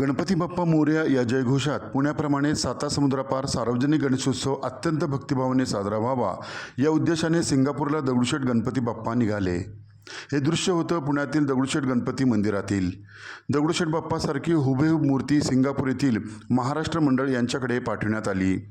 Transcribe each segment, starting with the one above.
गणपती बाप्पा मोर्या या जयघोषात पुण्याप्रमाणे साता समुद्रापार सार्वजनिक गणेशोत्सव अत्यंत भक्तिभावाने साजरा व्हावा. या उद्देशाने सिंगापूरला दगडूशेठ गणपती बाप्पा निघाले. हे दृश्य होतं पुण्यातील दगडूशेठ गणपती मंदिरातील. दगडूशेठ बाप्पासारखी हुबेहूब मूर्ती सिंगापूर येथील महाराष्ट्र मंडळ यांच्याकडे पाठवण्यात आली.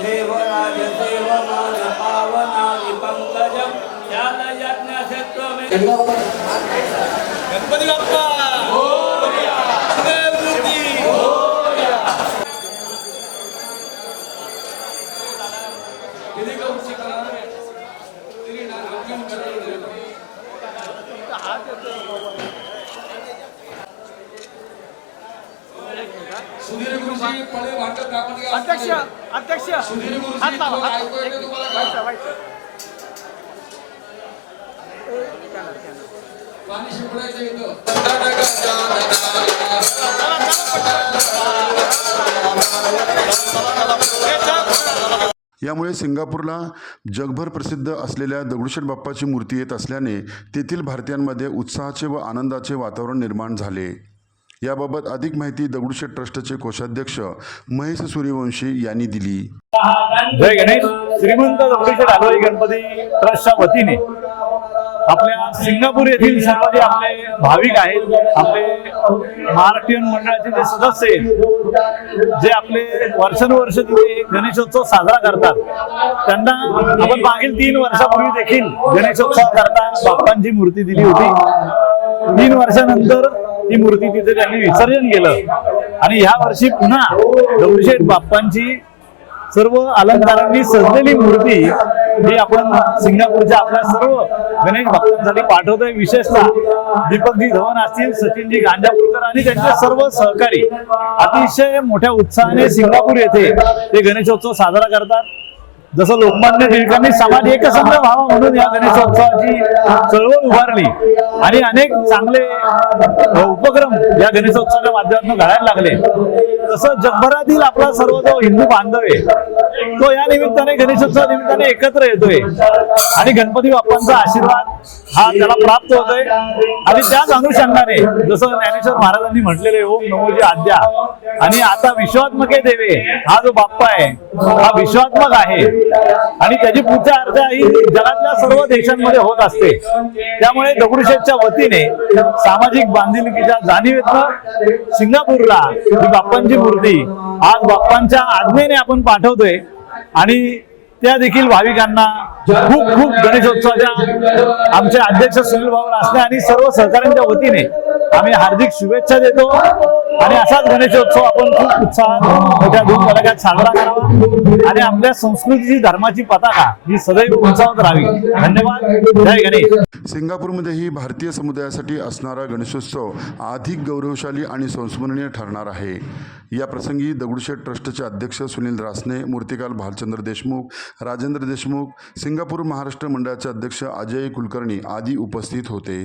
देवराज देवमान पावनादि पंकजम ज्ञान यज्ञ गणपती बाप्पा! देवमूर्ती सुधीर व्हायचं, व्हायचं. पाणी शिंपडायचं इथं. यामुळे सिंगापूरला जगभर प्रसिद्ध असलेल्या दगडूशेठ बाप्पाची मूर्ती येत असल्याने तेथील भारतीयांमध्ये उत्साहाचे व आनंदाचे वातावरण निर्माण झाले. याबाबत अधिक माहिती दगडूशेठ ट्रस्टचे कोषाध्यक्ष महेश सूर्यवंशी यांनी दिली. जय गणेश. श्रीमंत दगडूशेठ हलवाई गणपती ट्रस्टच्या वतीने आपल्या सिंगापूर येथील सर्व जे आपले भाविक आहेत आपले महाराष्ट्रीयन मंडळाचे जे सदस्य आहेत जे आपले वर्षानुवर्ष तिथे गणेशोत्सव साजरा करतात त्यांना आपण मागील तीन वर्षापूर्वी देखील गणेशोत्सव करता बाप्पांची मूर्ती दिली होती. तीन वर्षानंतर ती मूर्ती तिथे त्यांनी विसर्जन केलं. आणि ह्या वर्षी पुन्हा दगडूशेठ बाप्पांची सर्व अलंकारांनी सजलेली मूर्ती ही आपण सिंगापूरच्या आपल्या सर्व गणेश भक्तांसाठी पाठवतोय. विशेषतः दीपकजी धवन असतील सचिनजी गांजापूरकर आणि त्यांचे सर्व सहकारी अतिशय मोठ्या उत्साहाने सिंगापूर येथे ते गणेशोत्सव साजरा करतात. जसं लोकमान्य टिळकांनी समाज एकसंध व्हावा म्हणून या गणेशोत्सवाची चळवळ उभारली आणि अनेक चांगले उपक्रम या गणेशोत्सवाच्या माध्यमातून घडायला लागले. तसं जगभरातील आपला सर्व जो हिंदू बांधव आहे तो या निमित्ताने गणेशोत्सवा निमित्ताने एकत्र येतोय. आणि गणपती बाप्पांचा आशीर्वाद हा त्याला प्राप्त होतोय. आणि त्याच अनुषंगाने जसं ज्ञानेश्वर महाराजांनी म्हटलेले ओम नमोजी आद्या. आणि आता विश्वात्मके देवे हा जो बाप्पा आहे हा विश्वात्मक आहे. आणि त्याची पूजा अर्चा ही जगातल्या सर्व देशांमध्ये होत असते. त्यामुळे दगडूशेठच्या वतीने सामाजिक बांधिलकीच्या जाणीवेतनं सिंगापूरला ही बाप्पांची मूर्ती आज बाप्पांच्या आज्ञेने आपण पाठवतोय. आणि त्या देखील भाविकांना खूप खूप गणेशोत्सवाच्या आमचे अध्यक्ष सुनील भाऊ असणे आणि सर्व सहकाऱ्यांच्या वतीने आम्ही हार्दिक शुभेच्छा देतो. आणि असाच गणेशोत्सव आपण खूप उत्साहात मोठ्या धूमफलकात साजरा करावा. आणि आपल्या संस्कृतीची धर्माची पताका ही सदैव उंचावत राहावी. धन्यवाद. जय गणेश. सिंगापूरमध्येही भारतीय समुदायासाठी असणारा गणेशोत्सव अधिक गौरवशाली आणि संस्मरणीय ठरणार आहे. या प्रसंगी दगडूशेठ ट्रस्टचे अध्यक्ष सुनील रासने मूर्तिकाल भालचंद्र देशमुख राजेंद्र देशमुख सिंगापूर महाराष्ट्र मंडळाचे अध्यक्ष अजय कुलकर्णी आदी उपस्थित होते.